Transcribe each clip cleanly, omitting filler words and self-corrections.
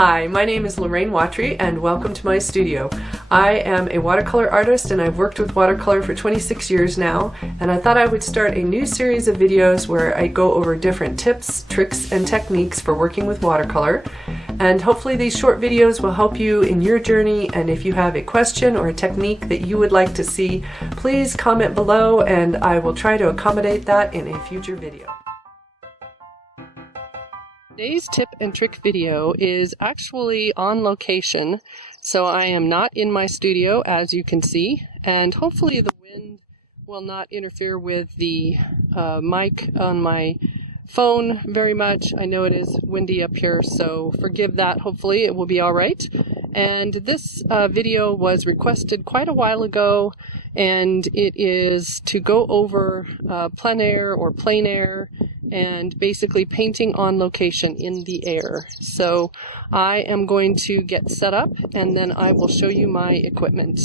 Hi, my name is Lorraine Watry and welcome to my studio. I am a watercolor artist and I've worked with watercolor for 26 years now, and I thought I would start a new series of videos where I go over different tips, tricks, and techniques for working with watercolor. And hopefully these short videos will help you in your journey, and if you have a question or a technique that you would like to see, please comment below and I will try to accommodate that in a future video. Today's tip and trick video is actually on location, so I am not in my studio as you can see, and hopefully the wind will not interfere with the mic on my phone very much. I know it is windy up here, so forgive that. Hopefully it will be all right. And this video was requested quite a while ago, and it is to go over plein air or plain air and basically painting on location in the air. So I am going to get set up and then I will show you my equipment.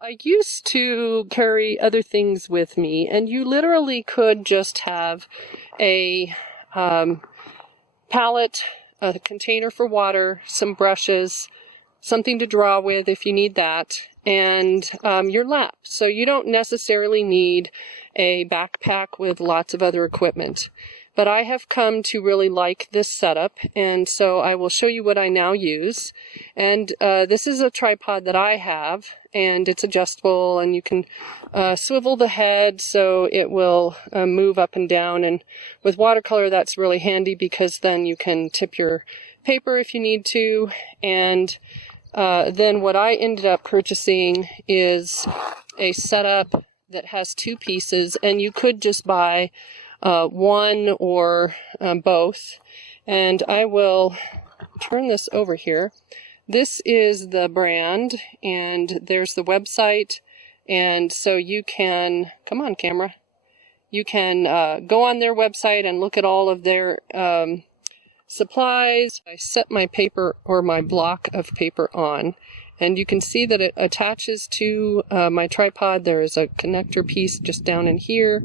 I used to carry other things with me, and you literally could just have a palette, a container for water, some brushes, something to draw with if you need that, and your lap. So you don't necessarily need a backpack with lots of other equipment. But I have come to really like this setup, and so I will show you what I now use. And this is a tripod that I have, and it's adjustable, and you can swivel the head so it will move up and down. And with watercolor, that's really handy because then you can tip your paper if you need to. And then what I ended up purchasing is a setup that has two pieces, and you could just buy one or both. And I will turn this over here. This is the brand, and there's the website, and so you can, come on camera, you can go on their website and look at all of their supplies. I set my paper or my block of paper on, and you can see that it attaches to my tripod. There is a connector piece just down in here,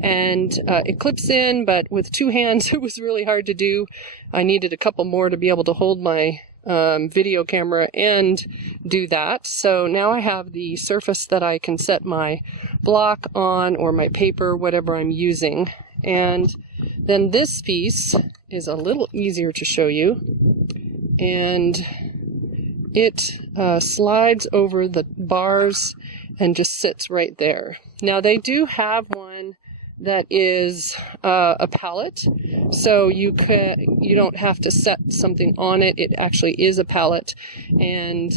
and it clips in, but with two hands it was really hard to do. I needed a couple more to be able to hold my video camera and do that. So now I have the surface that I can set my block on, or my paper, whatever I'm using. And then this piece is a little easier to show you, and it slides over the bars and just sits right there. Now they do have one that is a palette, so you don't have to set something on it. It actually is a palette, and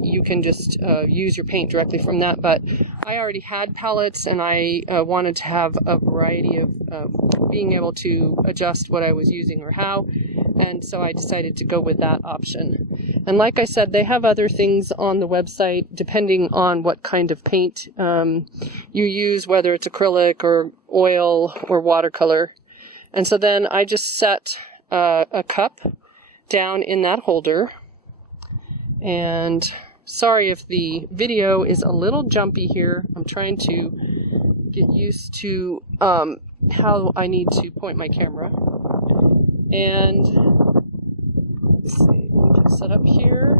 you can just use your paint directly from that. But I already had palettes, and I wanted to have a variety of being able to adjust what I was using or how, and so I decided to go with that option. And like I said, they have other things on the website depending on what kind of paint you use, whether it's acrylic or oil or watercolor. And so then I just set a cup down in that holder. And sorry if the video is a little jumpy here. I'm trying to get used to how I need to point my camera. And let's see, we can set up here.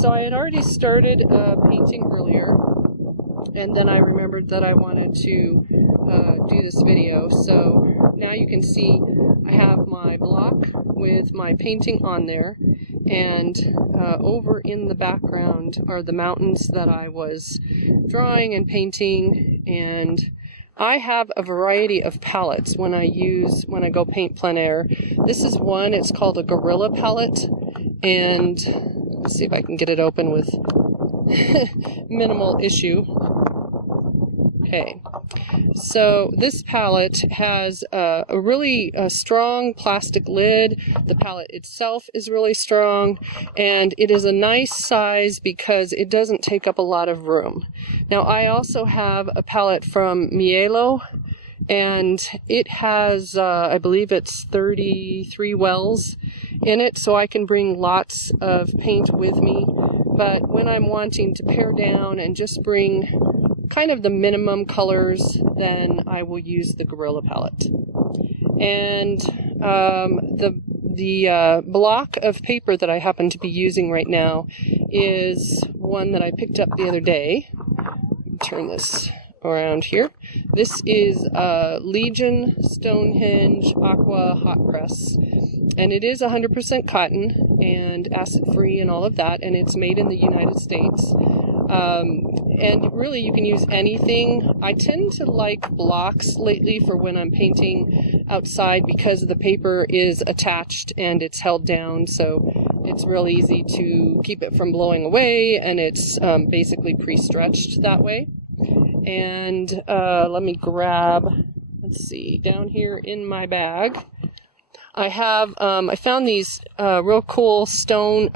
So I had already started painting earlier, and then I remembered that I wanted to do this video. So now you can see I have my block with my painting on there, and over in the background are the mountains that I was drawing and painting. And I have a variety of palettes when I go paint plein air. This is one, it's called a Guerrilla palette, and let's see if I can get it open with minimal issue. Okay, so this palette has a really strong plastic lid. The palette itself is really strong, and it is a nice size because it doesn't take up a lot of room. Now I also have a palette from Mijello, and it has, I believe it's 33 wells in it, so I can bring lots of paint with me. But when I'm wanting to pare down and just bring kind of the minimum colors, then I will use the Guerrilla palette. And the The block of paper that I happen to be using right now is one that I picked up the other day. Turn this around here. This is Legion Stonehenge Aqua Hot Press, and it is 100% cotton and acid-free and all of that, and it's made in the United States. And really you can use anything. I tend to like blocks lately for when I'm painting outside because the paper is attached and it's held down, so it's real easy to keep it from blowing away, and it's basically pre-stretched that way. And let me grab, let's see, down here in my bag I have, I found these real cool foam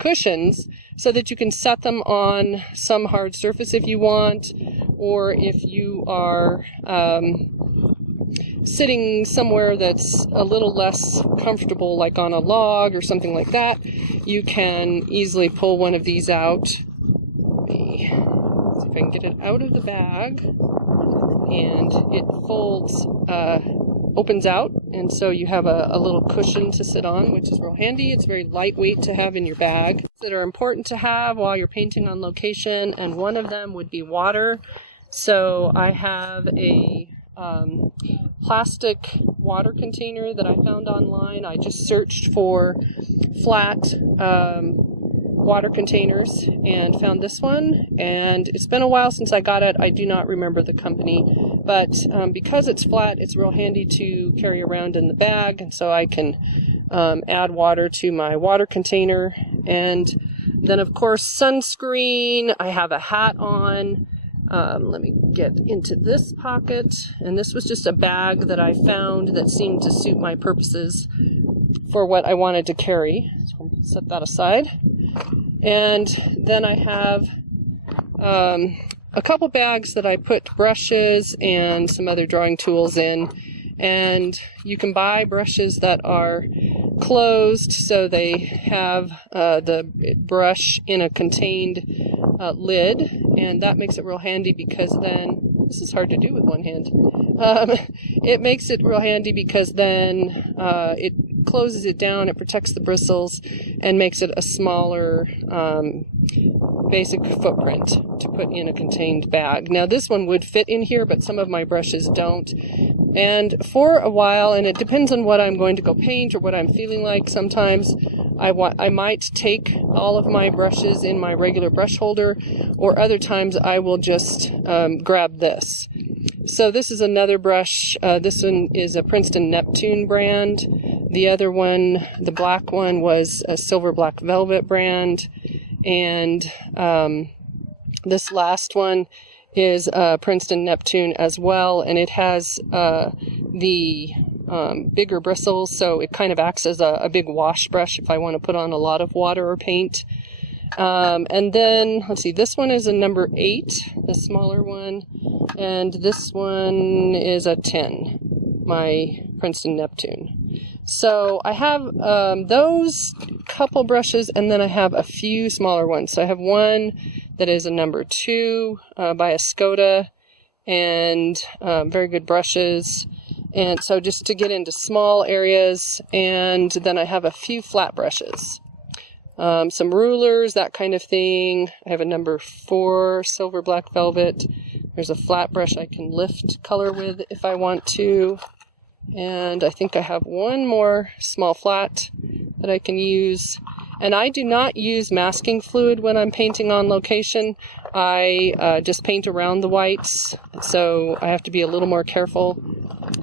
cushions so that you can set them on some hard surface if you want, or if you are sitting somewhere that's a little less comfortable, like on a log or something like that, you can easily pull one of these out. Let me see if I can get it out of the bag. And it folds, opens out, and so you have a little cushion to sit on, which is real handy. It's very lightweight to have in your bag. That are important to have while you're painting on location, and one of them would be water. So I have a plastic water container that I found online. I just searched for flat water containers and found this one, and it's been a while since I got it. I do not remember the company, but because it's flat, it's real handy to carry around in the bag, and so I can add water to my water container. And then of course sunscreen. I have a hat on. Let me get into this pocket, and this was just a bag that I found that seemed to suit my purposes for what I wanted to carry. So I'll set that aside. And then I have a couple bags that I put brushes and some other drawing tools in, and you can buy brushes that are closed, so they have the brush in a contained lid, and that makes it real handy because then, this is hard to do with one hand, it makes it real handy because then it closes it down, it protects the bristles, and makes it a smaller basic footprint to put in a contained bag. Now this one would fit in here, but some of my brushes don't. And for a while, and it depends on what I'm going to go paint or what I'm feeling like, sometimes I might take all of my brushes in my regular brush holder, or other times I will just grab this. So this is another brush. This one is a Princeton Neptune brand. The other one, the black one, was a Silver Black Velvet brand. And this last one is Princeton Neptune as well, and it has the bigger bristles, so it kind of acts as a big wash brush if I want to put on a lot of water or paint. And then, let's see, this one is a number 8, the smaller one, and this one is a 10, my Princeton Neptune. So I have those couple brushes, and then I have a few smaller ones. So I have one that is a number 2 by a Skoda, and very good brushes. And so just to get into small areas, and then I have a few flat brushes. Some rulers, that kind of thing. I have a number 4 Silver Black Velvet. There's a flat brush I can lift color with if I want to. And I think I have one more small flat that I can use. And I do not use masking fluid when I'm painting on location. I just paint around the whites, so I have to be a little more careful.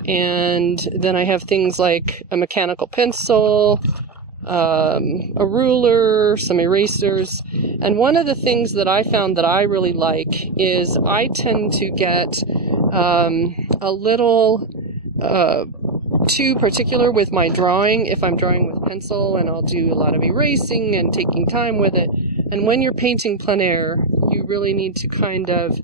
And then I have things like a mechanical pencil, a ruler, some erasers. And one of the things that I found that I really like is I tend to get a little too particular with my drawing if I'm drawing with pencil, and I'll do a lot of erasing and taking time with it. And when you're painting plein air, you really need to kind of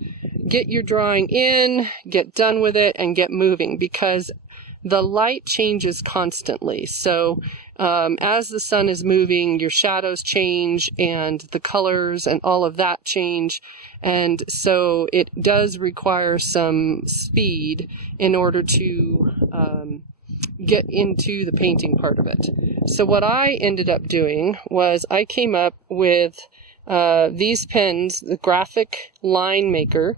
get your drawing in, get done with it, and get moving, because the light changes constantly. So as the sun is moving, your shadows change and the colors and all of that change. And so it does require some speed in order to get into the painting part of it. So what I ended up doing was I came up with these pens, the Graphic Line Maker,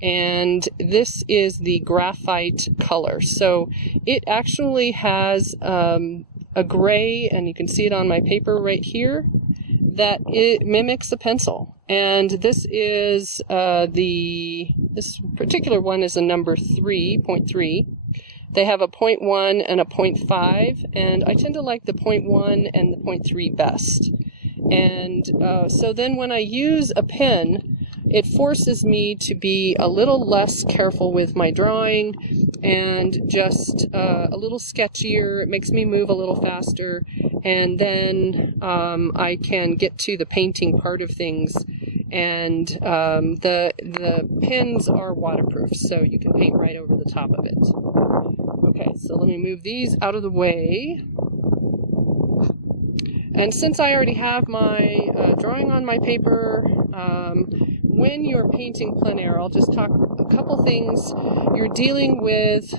and this is the graphite color. So it actually has a gray, and you can see it on my paper right here, that it mimics a pencil. And this is this particular one is a number 3.3. They have a 0.1 and a 0.5, and I tend to like the 0.1 and the 0.3 best. And so then when I use a pen, it forces me to be a little less careful with my drawing and just a little sketchier. It makes me move a little faster, and then I can get to the painting part of things. And the pens are waterproof, so you can paint right over the top of it. Okay, so let me move these out of the way. And since I already have my drawing on my paper, when you're painting plein air, I'll just talk a couple things. You're dealing with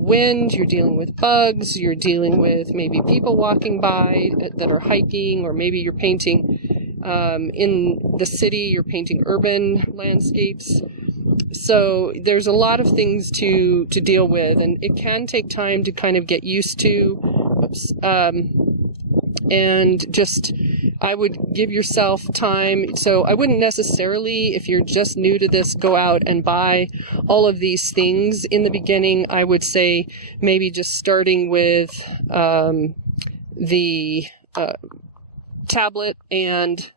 wind, you're dealing with bugs, you're dealing with maybe people walking by that are hiking, or maybe you're painting in the city, you're painting urban landscapes. So there's a lot of things to deal with, and it can take time to kind of get used to. And just, I would give yourself time. So I wouldn't necessarily, if you're just new to this, go out and buy all of these things in the beginning. I would say maybe just starting with the tablet and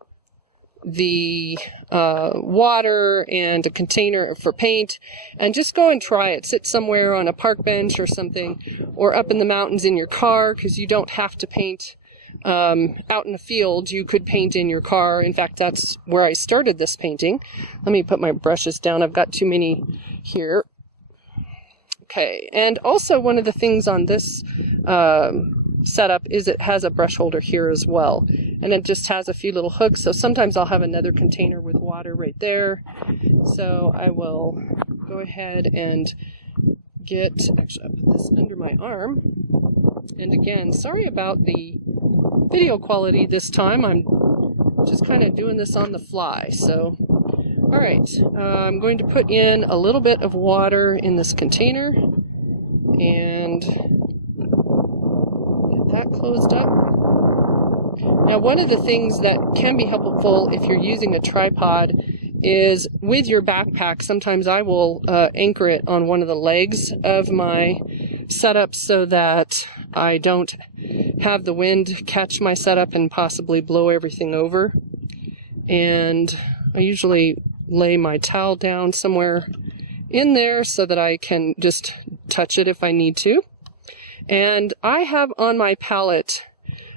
the water and a container for paint, and just go and try it. Sit somewhere on a park bench or something, or up in the mountains in your car, because you don't have to paint out in the field. You could paint in your car. In fact, that's where I started this painting. Let me put my brushes down. I've got too many here. Okay, and also one of the things on this setup is it has a brush holder here as well, and it just has a few little hooks. So sometimes I'll have another container with water right there. So I will go ahead and actually I'll put this under my arm. And again, sorry about the video quality this time. I'm just kind of doing this on the fly. So, all right, I'm going to put in a little bit of water in this container and get that closed up. Now, one of the things that can be helpful if you're using a tripod is with your backpack. Sometimes I will anchor it on one of the legs of my setup so that I don't have the wind catch my setup and possibly blow everything over. And I usually lay my towel down somewhere in there so that I can just touch it if I need to. And I have on my palette,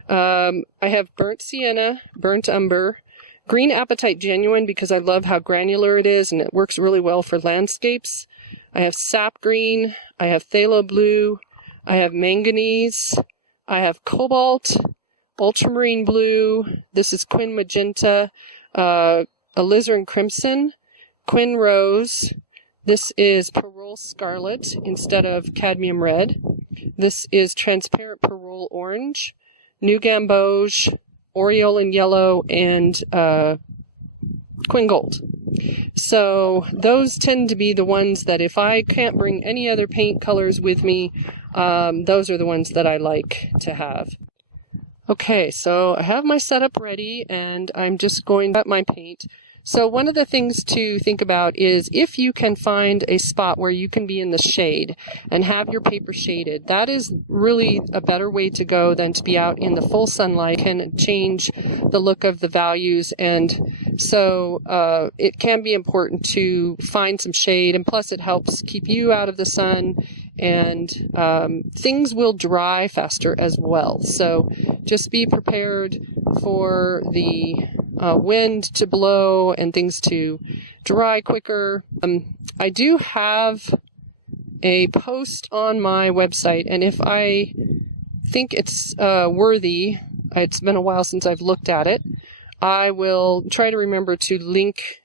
I have burnt sienna, burnt umber, green apatite genuine, because I love how granular it is and it works really well for landscapes. I have sap green, I have phthalo blue, I have manganese, I have cobalt, ultramarine blue, this is quin magenta, alizarin crimson, quin rose, this is perol scarlet instead of cadmium red, this is transparent perol orange, new gamboge, aureolin yellow, and quin gold. So those tend to be the ones that if I can't bring any other paint colors with me, those are the ones that I like to have. Okay, so I have my setup ready and I'm just going to put my paint. So one of the things to think about is if you can find a spot where you can be in the shade and have your paper shaded, that is really a better way to go than to be out in the full sunlight. It can change the look of the values, and so it can be important to find some shade, and plus it helps keep you out of the sun, and things will dry faster as well. So just be prepared for the wind to blow and things to dry quicker. I do have a post on my website, and if I think it's worthy, it's been a while since I've looked at it, I will try to remember to link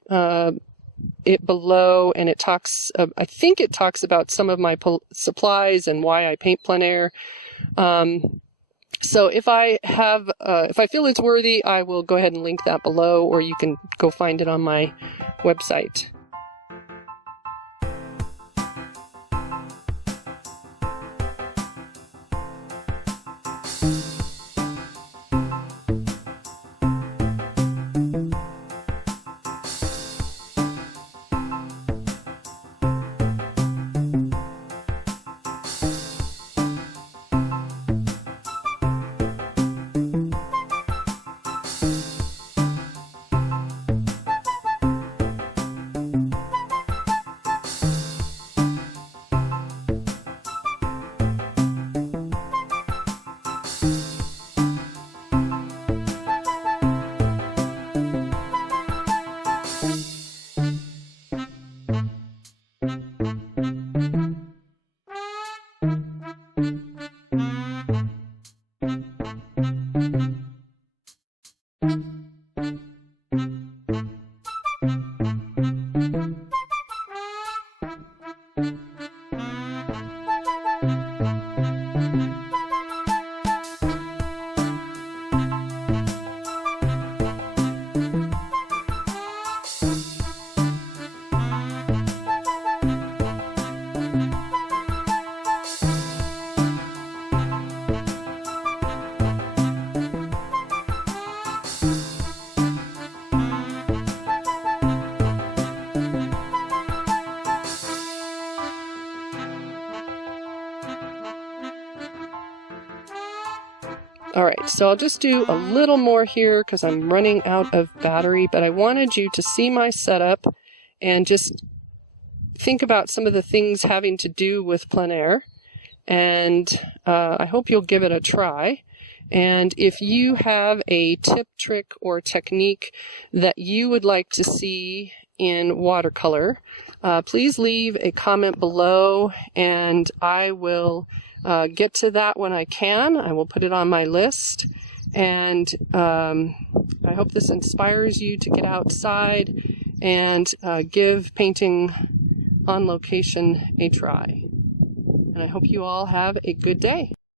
it below, and it talks, I think it talks about some of my supplies and why I paint plein air. So if I feel it's worthy, I will go ahead and link that below, or you can go find it on my website. All right, so I'll just do a little more here because I'm running out of battery, but I wanted you to see my setup and just think about some of the things having to do with plein air. And I hope you'll give it a try. And if you have a tip, trick, or technique that you would like to see in watercolor, please leave a comment below, and I will get to that when I can. I will put it on my list. And I hope this inspires you to get outside and give painting on location a try. And I hope you all have a good day.